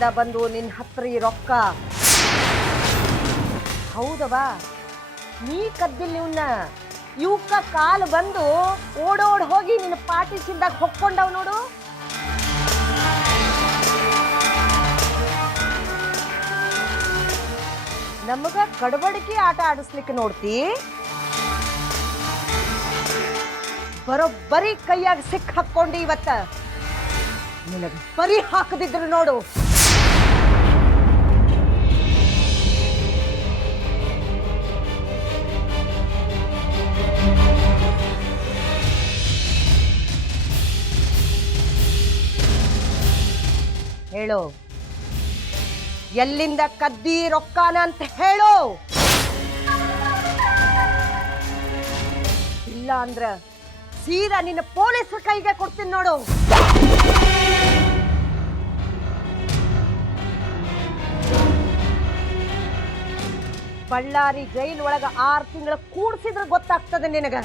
ಎಲ್ಲಿಂದ ಬಂದು ನಿನ್ನ ಹತ್ರ ಈ ರೊಕ್ಕ? ಹೌದವಾ, ನೀ ಕದ್ದಿಲ್ಲ ಇವನ್ನ. ಇವಕ್ಕ ಕಾಲು ಬಂದು ಓಡೋಡ್ ಹೋಗಿ ನಿನ್ನ ಪಾಟಿ ಚಿಂದಾಗ ಹೊಕ್ಕೊಂಡವ್ ನೋಡು. ನಮಗ ಕಡಬಡಿಕೆ ಆಟ ಆಡಿಸ್ಲಿಕ್ಕೆ ನೋಡ್ತಿ? ಬರೋಬ್ಬರಿ ಕೈಯಾಗ ಸಿಕ್ ಹಾಕ್ಕೊಂಡು ಇವತ್ತ ನಿನಗ ಬರಿ ಹಾಕದಿದ್ರು ನೋಡು. ಹೇಳು, ಎಲ್ಲಿಂದ ಕದ್ದಿ ರೊಕ್ಕಾನ ಅಂತ ಹೇಳು. ಇಲ್ಲ ಅಂದ್ರ ಸೀದಾ ನಿನ್ನ ಪೊಲೀಸರ ಕೈಗೆ ಕೊಡ್ತೀನಿ ನೋಡು. ಬಳ್ಳಾರಿ ಜೈಲ್ ಒಳಗ 6 ತಿಂಗಳ ಕೂಡ್ಸಿದ್ರೆ ಗೊತ್ತಾಗ್ತದೆ ನಿನಗ.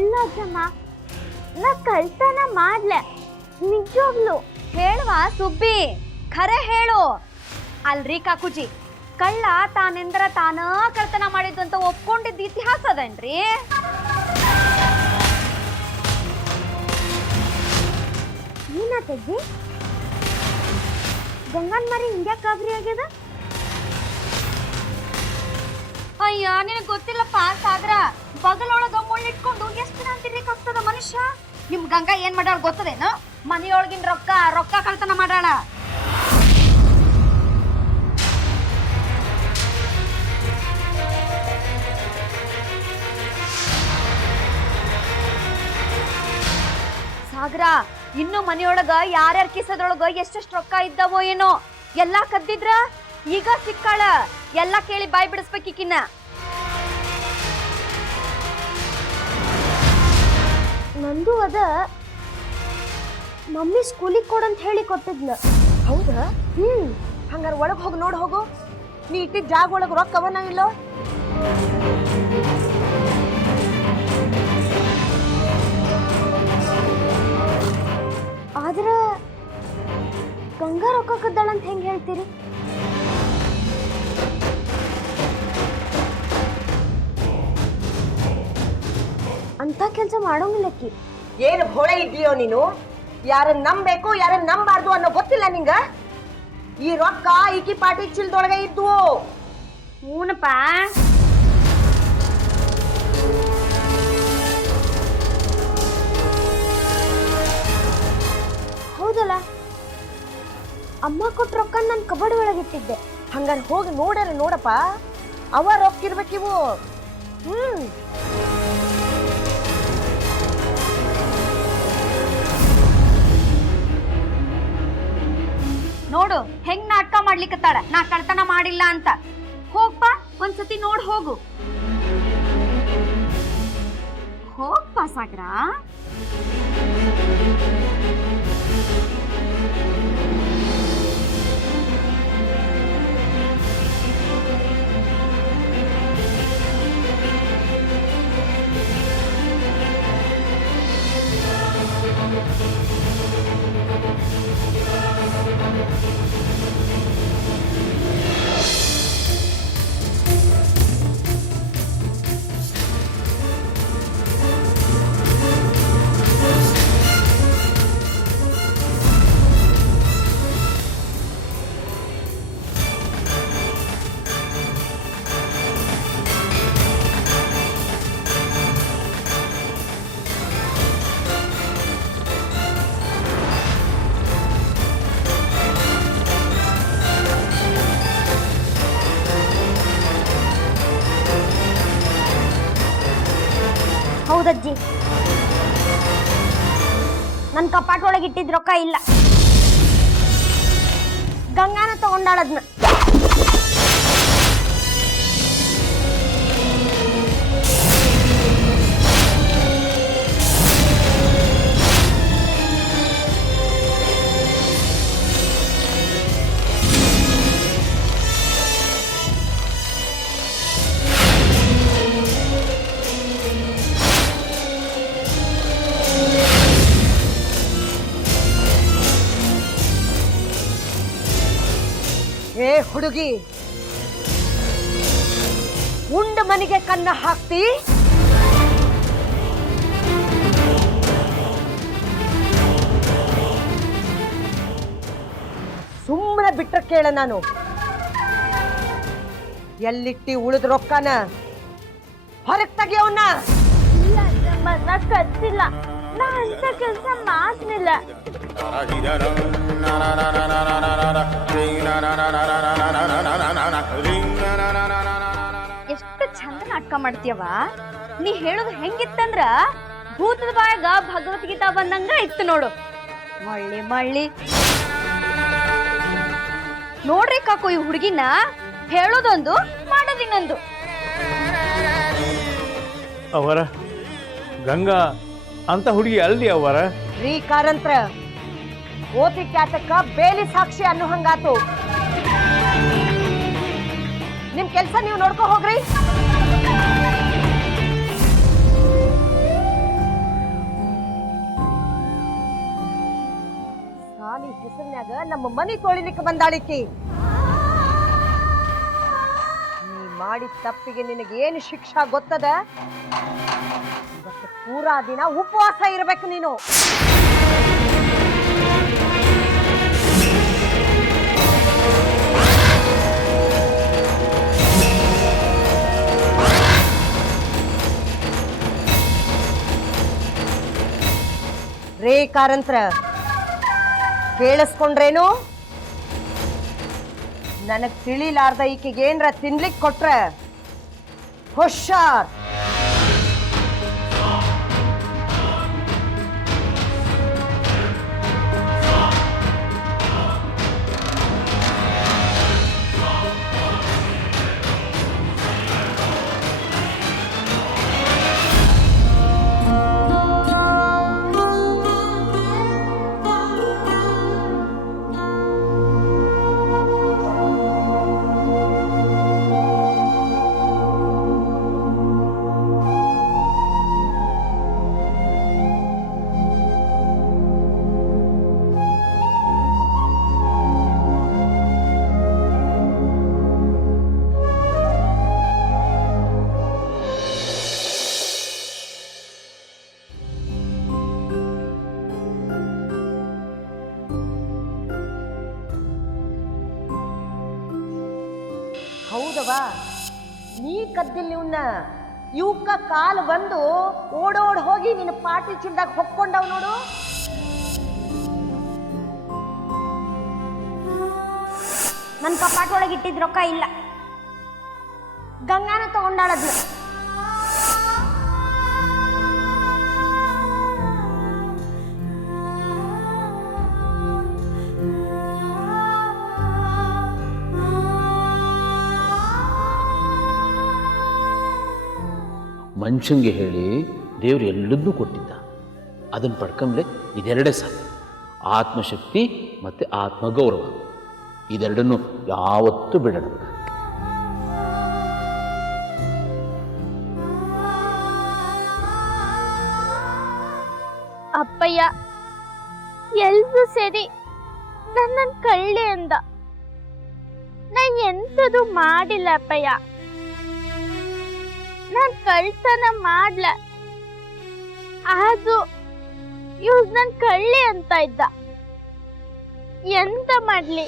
ಇಲ್ಲ ಅಜ್ಜಮ್ಮ, ನಾ ಕಳ್ತನ ಮಾಡ್ಲೆ, ನಿಜವಾಗ್ಲು. ಹೇಳುವ ಸುಬ್ಬಿ, ಖರೆ ಹೇಳು. ಅಲ್ರಿ ಕಾಕುಜಿ, ಕಳ್ಳ ತಾನೆಂದ್ರ ತಾನ ಕಳ್ತನ ಮಾಡಿದ್ದು ಅಂತ ಒಪ್ಕೊಂಡಿದ್ದ ಇತಿಹಾಸ ಅದನ್ರಿ. ಏನಾತಜ್ಜಿ? ಗಂಗನ್ ಮರಿ ಹಿಂಗ್ಯಾಕ್ ಗಾಬರಿ ಆಗ್ಯದ? ಅಯ್ಯ, ನಿನಗೆ ಗೊತ್ತಿಲ್ಲಪ್ಪ ಸಾದ್ರ. ಬಗಲೊಳಗ ಮುಳ್ಳಿಟ್ಕೊಂಡು ಎಷ್ಟು ದಿನ ಅಂತಿರ್ಲಿಕ್ಕಾಗ್ತದ ಮನುಷ್ಯ? ನಿಮ್ ಗಂಗಾ ಏನ್ ಮಾಡ್ಯಾಳ ಗೊತ್ತದೇನು? ಮನೆಯೊಳಗಿನ ರೊಕ್ಕ ಕಳ್ತನ ಮಾಡಾಳ. ಸಾಗರ, ಇನ್ನು ಮನೆಯೊಳಗ ಯಾರ್ಯಾರ ಕಿಸದ್ರೊಳಗ ಎಷ್ಟೆಷ್ಟು ರೊಕ್ಕ ಇದ್ದಾವೋ ಏನೋ ಎಲ್ಲಾ ಕದ್ದಿದ್ರ. ಈಗ ಸಿಕ್ಕಾಳ, ಎಲ್ಲಾ ಕೇಳಿ ಬಾಯ್ ಬಿಡಿಸ್ಬೇಕಿನ್ನ. ನಂದು ಅದ ಮಮ್ಮಿ ಸ್ಕೂಲಿಗೆ ಕೊಡಂತ ಹೇಳಿ ಕೊಟ್ಟಿದ್ಲ. ಹೌದಾ? ಹಂಗಾರ ಒಳಗೆ ಹೋಗಿ ನೋಡಿ ಹೋಗು. ನೀ ಇಟ್ಟಿದ್ದ ಜಾಗ ಒಳಗೆ ರೊಕ್ಕ ಅವನ ಇಲ್ಲೋ? ಆದ್ರ ಗಂಗಾ ರೊಕ್ಕ ಕದ್ದಾಳಂತ ಹೆಂಗ್ ಹೇಳ್ತೀರಿ? ಅಂತ ಕೆಲಸ ಮಾಡೋಂಗಿಲ್ಲಕ್ಕಿ. ಏನು ಹೊಳೆ ಇದ್ಯೋ ನೀನು? ಯಾರನ್ನ ನಂಬೇಕು ಯಾರನ್ನ ನಂಬಾರ್ದು ಅನ್ನೋ ಗೊತ್ತಿಲ್ಲ ನಿಂಗ? ಈ ರೊಕ್ಕ ಈಕಿ ಪಾಟಿ ಚೀಲದೊಳಗೆ ಇದ್ವು. ಹೂನಪ್ಪ. ಹೌದಲ್ಲ, ಅಮ್ಮ ಕೊಟ್ಟ ರೊಕ್ಕ ನನ್ನ ಕಬಡ್ ಒಳಗಿಟ್ಟಿದ್ದೆ. ಹಂಗಾರೆ ಹೋಗಿ ನೋಡ್ಯಾರ ನೋಡಪ್ಪ, ಅವ ರೊಕ್ಕ ಇರ್ಬೇಕಿವು. ನೋಡು ಹೆಂಗ್ ನಾಟಕ ಮಾಡ್ಲಿಕ್ಕತ್ತಾಳ, ನಾ ಕಳ್ತನ ಮಾಡಿಲ್ಲ ಅಂತ. ಹೋಗ್ಪ, ಒಂದ್ಸತಿ ನೋಡ್ ಹೋಗು. ಹೋಗ್ಪ ಸಾಗ್ರ. ಹೌದಜ್ಜಿ, ನನ್ನ ಕಪಾಟ್ ಒಳಗೆ ಇಟ್ಟಿದ್ ರೊಕ್ಕ ಇಲ್ಲ. ಗಂಗಾನ ತಗೊಂಡಾಳದ್ನ. ಏ ಹುಡುಗಿ, ಉಂಡ ಮನೆಗೆ ಕನ್ನ ಹಾಕ್ತಿ? ಸುಮ್ಮನೆ ಬಿಟ್ರೆ ಕೇಳ, ನಾನು ಎಲ್ಲಿಟ್ಟಿ ಉಳಿದ ರೊಕ್ಕನ ಹೊರಗ್ ತೆಗಿಯವನ್ನ. ಇಲ್ಲ ಅಜ್ಜಮ್ಮ, ನಾ ಕತ್ತಿಲ್ಲ. ನಾ ಅಂತ ಕೆಲಸ ಮಾಡ್ಲಿಲ್ಲ. ಎಷ್ಟು ಚಂದ ನಾಟಕ ಮಾಡ್ತೀಯವ. ನೀ ಹೇಳೋದು ಹೆಂಗಿತ್ತಂದ್ರ ಭೂತದ ಬಾಯಾಗ ಭಗವದ್ಗೀತಾ ಬಂದಂಗ ಇತ್ತು ನೋಡು. ಮಳ್ಳಿ ಮಳ್ಳಿ ನೋಡ್ರಿ ಕಾಕು, ಈ ಹುಡುಗಿನ ಹೇಳೋದೊಂದು ಮಾಡೋದಿನ್ನೊಂದು. ಅವರ ಗಂಗಾ ಅಂತ ಹುಡುಗಿ ಅಲ್ದಿ ಅವರ. ರೀ ಕಾರಂತ್ರ, ಓತಿ ಕ್ಯಾತಕ್ಕ ಬೇಲಿ ಸಾಕ್ಷಿ ಅನ್ನೋ ಹಂಗಾತು. ನಿಮ್ ಕೆಲ್ಸ ನೀವು ನೋಡ್ಕೊ ಹೋಗ್ರಿ. ಸಾಲಿ ಹೆಸರಿನ್ಯಾಗ ನಮ್ಮ ಮನಿ ತೊಳಿಲಿಕ್ಕೆ ಬಂದಾಳಿಕಿ. ನೀ ಮಾಡಿದ ತಪ್ಪಿಗೆ ನಿನಗೆ ಏನು ಶಿಕ್ಷಾ ಗೊತ್ತದ? ಇವತ್ತು ಪೂರಾ ದಿನ ಉಪವಾಸ ಇರಬೇಕು ನೀನು. ರೇ ಕಾರಂತ್ರ, ಕೇಳಿಸ್ಕೊಂಡ್ರೇನು? ನನಗ್ ತಿಳಿಲಾರ್ದ ಈಕೆಗೆ ಏನ್ರ ತಿನ್ಲಿಕ್ ಕೊಟ್ರ ಹುಷಾರ್. ಹೌದವಾ, ನೀ ಕದ್ದಿಲ್ಲ ಇವನ್ನ. ಇವಕ್ಕ ಕಾಲು ಬಂದು ಓಡೋಡ್ ಹೋಗಿ ನಿನ್ನ ಪಾಟಿ ಚಿಲ್ದಾಗ ಹೊಕ್ಕೊಂಡವ್ ನೋಡು. ನನ್ನ ಕಪಾಟ್ ಒಳಗೆ ಇಟ್ಟಿದ್ ರೊಕ್ಕ ಇಲ್ಲ, ಗಂಗಾನ ತಗೊಂಡಾಳದ್ಲು. ಮನುಷ್ಯಂಗೆ ಹೇಳಿ ದೇವ್ರು ಎಲ್ಲದನ್ನೂ ಕೊಟ್ಟಿದ್ದ. ಅದನ್ನು ಪಡ್ಕೊಂಡ್ರೆ ಇದೆರಡೇ ಸಾಕು, ಆತ್ಮಶಕ್ತಿ ಮತ್ತು ಆತ್ಮಗೌರವ. ಇದೆರಡನ್ನು ಯಾವತ್ತೂ ಬಿಡೋಣ. ಅಪ್ಪಯ್ಯ ಎಲ್ರೂ ಸೇರಿ ನನ್ನ ಕಳ್ಳಿ ಅಂದ. ನಾ ಎಂಥದು ಮಾಡಿಲ್ಲ ಅಪ್ಪಯ್ಯ. ನಾನ್ ಕಳ್ತನ ಮಾಡ್ಲ, ಅದು ಇವ್ ನನ್ ಕಳ್ಳಿ ಅಂತ ಇದ್ದ. ಎಂತ ಮಾಡ್ಲಿ?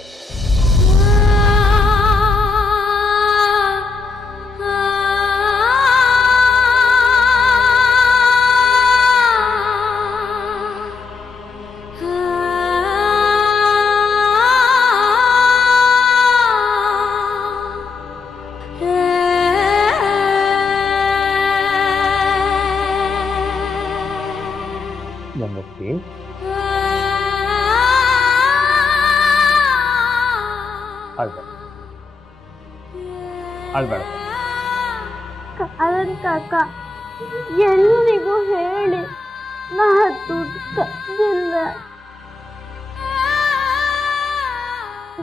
ಗಂಗಪ್ಪಿ, ಅಳ್ಬೇಡ. ಕಾರನ್ ಕಾಕ ಎಲ್ಲಿಗೂ ಹೇಳಿ ನಾ ದುಡ್ಡು ತಂದಿಲ್ಲ.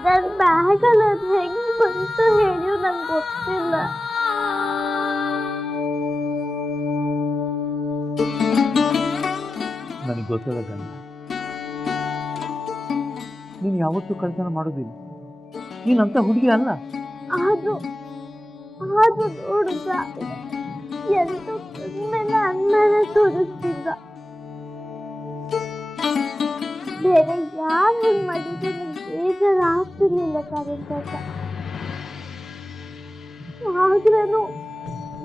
ನನ್ ಬ್ಯಾಗಲ್ಲಿ ಅದು ಹೆಂಗ್ ಬಂತು ಹೇಳಿಯೂ ನಂಗೆ ಗೊತ್ತಿಲ್ಲ. ನನಗೆ ಗೊತ್ತದ ಗಂಗ, ನೀನು ಯಾವತ್ತೂ ಕಳ್ತನ ಮಾಡೋದಿಲ್ಲ. ನೀನಂತ ಹುಡುಗಿ ಅಲ್ಲ. ಆದ್ರೂ ನೋಡಿದ ಎಂತ ಮೇಲೆ ಅಣ್ಣನೇ ತೋರಿಸ್ತಿದ್ದ. ಬೇರೆ ಯಾರು ಮಾಡಿದ್ರೆ ಬೇಜಾರು ಆಗ್ತಿರ್ಲಿಲ್ಲ ಕಾರಂತ. ಆದ್ರೂ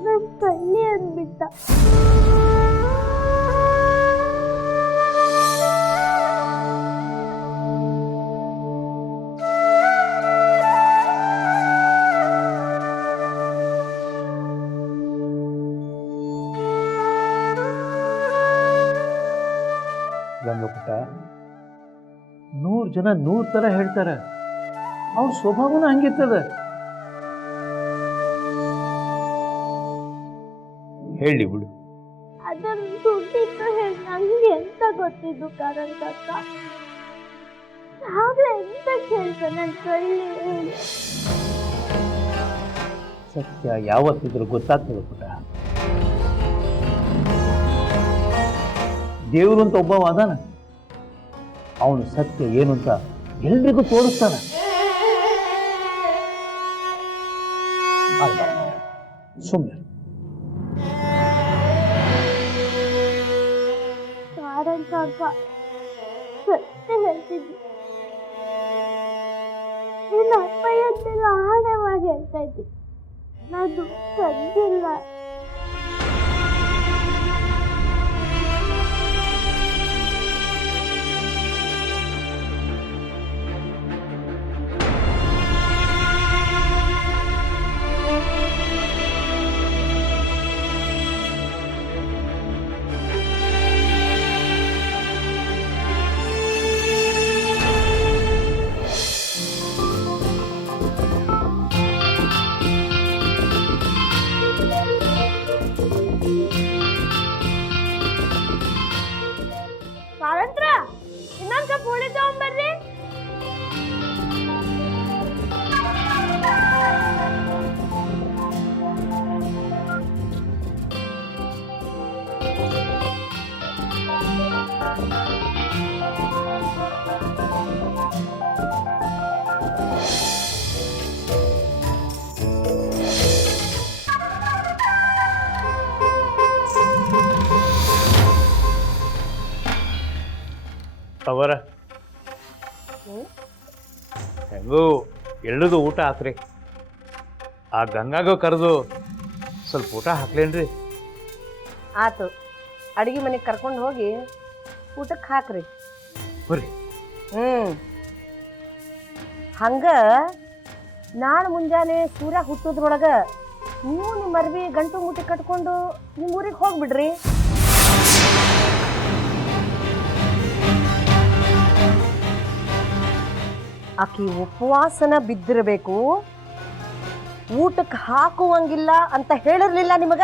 ನನ್ ಕಣ್ಣಿ ಅಂದ್ಬಿಟ್ಟ. ಗಂಗಪುಟ್ಟ, 100 ಜನ 100 ಥರ ಹೇಳ್ತಾರೆ. ಅವ್ರ ಸ್ವಭಾವನ ಹಂಗಿರ್ತದ. ಹೇಳಿ ಬಿಡು. ಅದನ್ನು ಸುಟ್ಟಿದ್ದು ಹೇಳಿ ನಂಗೆ ಎಂತ ಗೊತ್ತಿದ್ದು ಕಾರಂತ. ಆದ್ರೆ ಎಂತ ಕೇಳ್ತ ನನ್ ಕಳ್ಳಿ ಹೇಳಿ. ಸತ್ಯ ಯಾವತ್ತಿದ್ರು ಗೊತ್ತಾಗ್ತದೆ ಪುಟ್ಟ. ದೇವರು ಅಂತ ಒಬ್ಬ ಅದಾನ, ಅವನು ಸತ್ಯ ಏನು ಅಂತ ಎಲ್ರಿಗೂ ತೋರಿಸ್ತಾನ. ಸುಮ್ಮನೆ ಕಾರಂತ ಸತ್ಯ ಹೇಳ್ತಿದ್ವಿ. ನಿನ್ನ ಅಪ್ಪಯ್ಯ ಅಂತೆಲ್ಲ ಆಣೆ ಮಾಡಿ ಹೇಳ್ತಾ ಇದ್ದಿ. ನಾನು ಸಂದಿಲ್ಲ. ಕಾರಂತ್ರ ಇನ್ನೊಂದ್ ಸ್ವಲ್ಪ ಹೋಳಿ ತಗೊಂಡ್ಬರ್ರಿ. ಅವರ ಹೆಂಗೂ ಎಳ್ಳದು ಊಟ ಆತ್ರಿ. ಆ ಗಂಗಾಗ ಕರೆದು ಸ್ವಲ್ಪ ಊಟ ಹಾಕ್ಲೇನ್ರಿ? ಆತು, ಅಡಿಗೆ ಮನೆಗೆ ಕರ್ಕೊಂಡು ಹೋಗಿ ಊಟಕ್ಕೆ ಹಾಕ್ರಿ. ಬರ್ರಿ. ಹಂಗ ನಾಳೆ ಮುಂಜಾನೆ ಸೂರ್ಯ ಹುಟ್ಟೋದ್ರೊಳಗ ನೀವು ನಿಮ್ಮ ಅರ್ವಿ ಗಂಟು ಮುಟ್ಟಿ ಕಟ್ಕೊಂಡು ನಿಮ್ಮ ಊರಿಗೆ ಹೋಗ್ಬಿಡ್ರಿ. ಆಕಿ ಉಪವಾಸನ ಬಿದ್ದಿರಬೇಕು, ಊಟಕ್ಕೆ ಹಾಕುವಂಗಿಲ್ಲ ಅಂತ ಹೇಳಿರ್ಲಿಲ್ಲ ನಿಮಗ?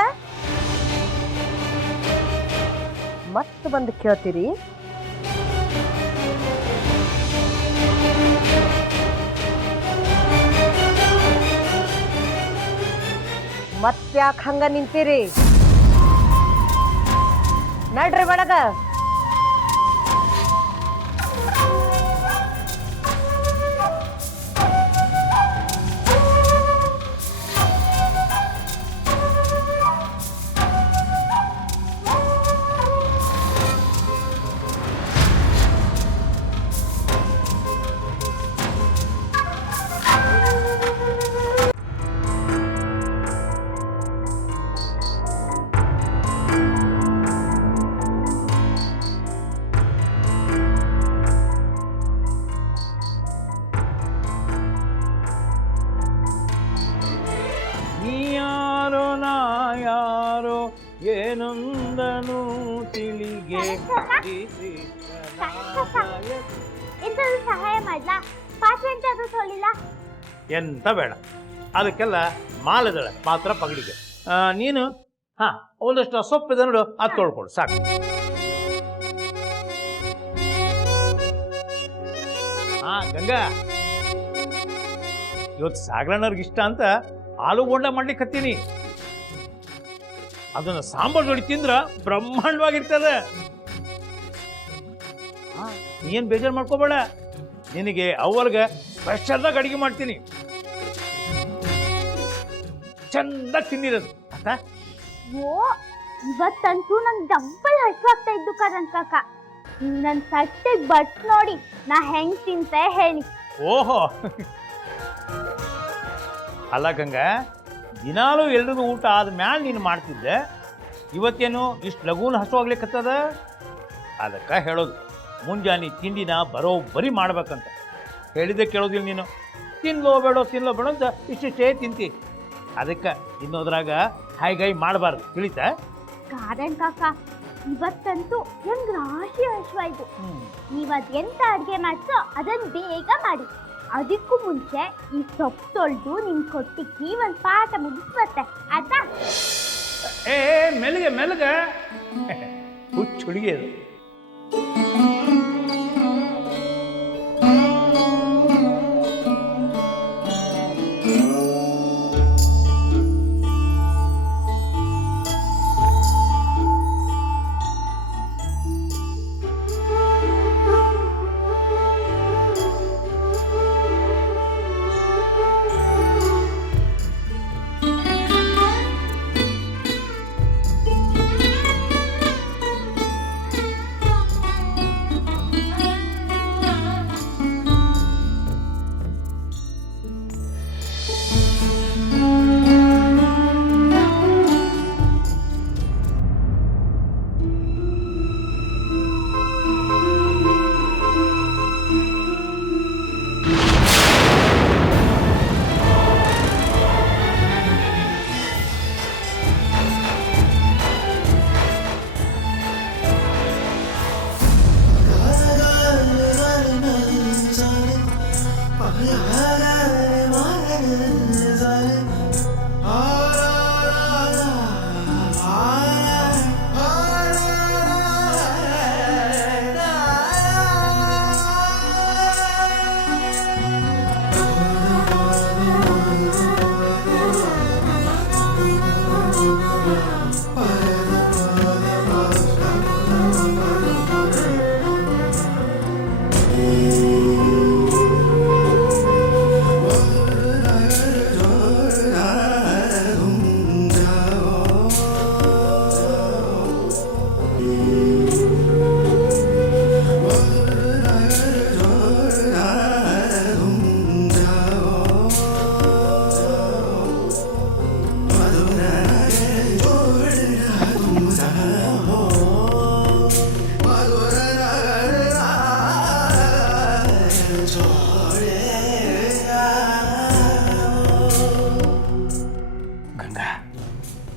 ಮತ್ತೆ ಬಂದು ಕೇಳ್ತೀರಿ? ಮತ್ತ್ಯಾಕೆ ಹಂಗ ನಿಂತೀರಿ? ನಡ್ರಿ ಒಳಗ. ಏನೊಂದನು ತಿಳಿಗೆ ಇಂಥದ್ದು ಸಹಾಯ ಮಾಡ್ಲಾ? ಪಾತ್ರೆ ಎಂತಾದ್ರೂ ತೊಳಿಲ್ಲ? ಎಂತ ಬೇಡ, ಅದಕ್ಕೆಲ್ಲ ಮಾಲದಳ ಮಾತ್ರ ಪಗಡಿಗೆ. ನೀನು ಒಂದಷ್ಟು ಸೊಪ್ಪಿದೆ ನೋಡು, ಅದು ತೊಳ್ಕೊಡು ಸಾಕು. ಗಂಗಾ, ಇವತ್ತು ಸಾಗರಣ್ಣವ್ರಿಗೆ ಇಷ್ಟ ಅಂತ ಆಲೂ ಬೋಂಡ ಮಾಡ್ಲಿಕ್ಕೆ ಹತ್ತೀನಿ. ಅದನ್ನ ಸಾಂಬಾರ್ ಜೋಡಿ ತಿಂದ್ರ ಬ್ರಹ್ಮಾಂಡವಾಗಿರ್ತದೆ. ನೀನ್ ಬೇಜಾರು ಮಾಡ್ಕೋಬೇಡ, ನಿನಗೆ ಅವ್ವರ್ಗ ಸ್ಪೆಷಲ್ದಾಗ ಅಡಿಗೆ ಮಾಡ್ತೀನಿ, ಚಂದ ತಿನ್ನಿರೋದು ಆತಾ. ಓ ಇವತ್ತಂತೂ ನಂಗೆ ಡಬ್ಬಲ್ ಹಸುವಾಗ್ತಾ ಇದ್ದು ಕರಣ್ ಕಾಕ. ನನ್ನ ತಟ್ಟೆಗೆ ಬಟ್ ನೋಡಿ ನಾ ಹೆಂಗ್ ತಿಂತೆ ಹೇಳಿ. ಓಹೋ, ಅಲ್ಲ ಗಂಗಾ, ದಿನಾಲೂ ಎಲ್ರಿಗೂ ಊಟ ಆದ್ಮ್ಯಾಲ ನೀನು ಮಾಡ್ತಿದ್ದೆ, ಇವತ್ತೇನು ಇಷ್ಟು ಲಘೂನ ಹಸುವಾಗ್ಲಿಕ್ಕತ್ತದ? ಅದಕ್ಕೆ ಹೇಳೋದು, ಮುಂಜಾನೆ ತಿಂಡಿನ ಬರೋಬ್ಬರಿ ಮಾಡ್ಬೇಕಂತ. ಹೇಳಿದ್ದೆ ಕೇಳೋದಿಲ್ಲ ನೀನು. ತಿನ್ಲೋ ಬೇಡೋ ಅಂತ ಇಷ್ಟಿಷ್ಟೇ ತಿಂತಿ. ಅದಕ್ಕೆ ತಿನ್ನೋದ್ರಾಗ ಹಾಯ್ಗಾಯಿ ಮಾಡಬಾರ್ದು, ತಿಳಿತಾ? ಕಾರಣ್ ಕಾಕ, ಇವತ್ತಂತೂ ನಂಗೆ ರಾಶಿ ಹಸುವಾಯ್ತು. ನೀವು ಅದೆಂತ ಅಡುಗೆ ಮಾಡ್ಸೋ ಅದನ್ನು ಬೇಗ ಮಾಡಿ. ಅದಕ್ಕೂ ಮುಂಚೆ ಈ ಸೊಪ್ಪು ತೊಳೆದು ನಿಮ್ಗೆ ಕೊಟ್ಟಿಕ್ಕಿ ಒಂದು ಪಾಠ ಮುಗಿಸ್ಬತ್ತೆ ಆಯ್ತಾ? ಏ ಮೆಲ್ಗೆ ಮೆಲ್ಗೆ ಹುಚ್ಚು ಹುಡುಗಿ ಅದು.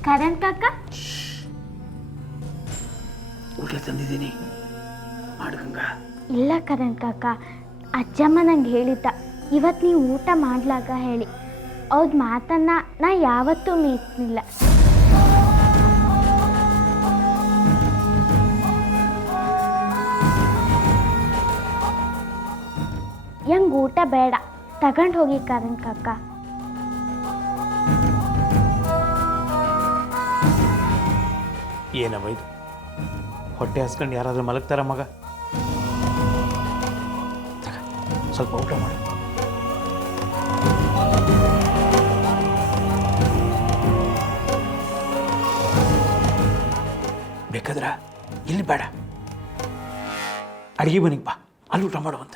ಕರಣ್ ಕಾಕ, ಊಟ ತಂದಿದ್ದೀನಿ, ಮಾಡು ಗಂಗಾ. ಇಲ್ಲ ಕರಣ್ ಕಾಕ, ಅಜ್ಜಮ್ಮ ನಂಗೆ ಹೇಳಿದ್ದ ಇವತ್ತು ನೀವು ಊಟ ಮಾಡ್ಲಾಗ ಹೇಳಿ. ಅವ್ರ ಮಾತನ್ನ ನಾ ಯಾವತ್ತೂ ಮೀರಿಲ್ಲ. ಹೆಂಗೆ ಊಟ ಬೇಡ, ತಗೊಂಡು ಹೋಗಿ ಕರಣ್ ಕಾಕ. ಏನವ ಇದು, ಹೊಟ್ಟೆ ಹಸ್ಕೊಂಡು ಯಾರಾದ್ರೂ ಮಲಗ್ತಾರ ಮಗ? ಸ್ವಲ್ಪ ಊಟ ಮಾಡು. ಬೇಕಾದ್ರ ಇಲ್ಲಿ ಬೇಡ, ಅಡಿಗೆ ಮನೆಗೆ ಬಾ, ಅಲ್ಲಿ ಊಟ ಮಾಡುವಂತ.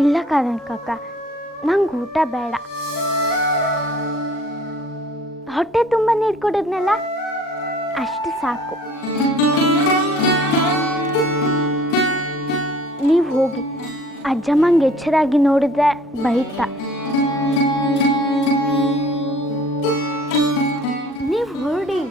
ಇಲ್ಲ ಕರಣ್ ಕಾಕ, ನಂಗೆ ಊಟ ಬೇಡ. ಹೊಟ್ಟೆ ತುಂಬ ನೀರು ಕೊಡೋದ್ನಲ್ಲ, ಅಷ್ಟು ಸಾಕು. ನೀವು ಹೋಗಿ, ಅಜ್ಜಮ್ಮಂಗೆ ಎಚ್ಚರಾಗಿ ನೋಡಿದ್ರೆ ಬೈತಾ. ನೀವು ಹೊರಡಿ.